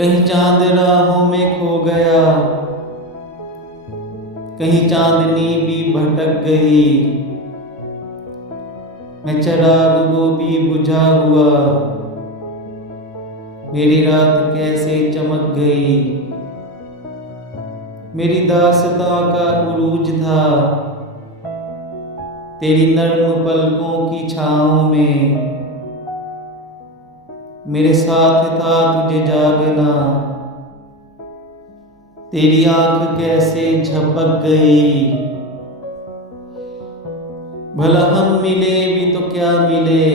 कहीं चांद राहों में खो गया, कहीं चांदनी भी भटक गई। मैं चिराग वो भी बुझा हुआ, मेरी रात कैसे चमक गई। मेरी दास्तां का उरूज था तेरी नर्म पलकों की छाँव में। मेरे साथ था तुझे जागना, तेरी आंख कैसे झपक गई। भला हम मिले भी तो क्या मिले,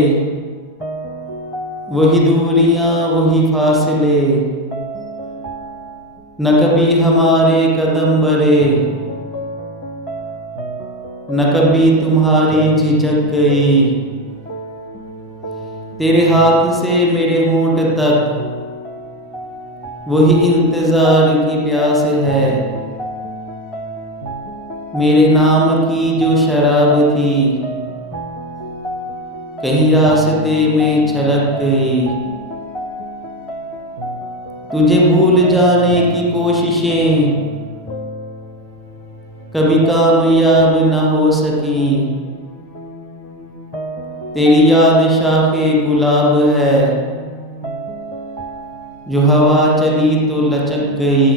वही दूरियां वही फासले। न कभी हमारे कदम बढ़े, न कभी तुम्हारी झिझक गई। तेरे हाथ से मेरे होंठ तक वही इंतजार की प्यास है। मेरे नाम की जो शराब थी कहीं रास्ते में छलक गई। तुझे भूल जाने की कोशिशें कभी कामयाब न हो सकी। तेरी याद शाखे गुलाब है जो हवा चली तो लचक गई।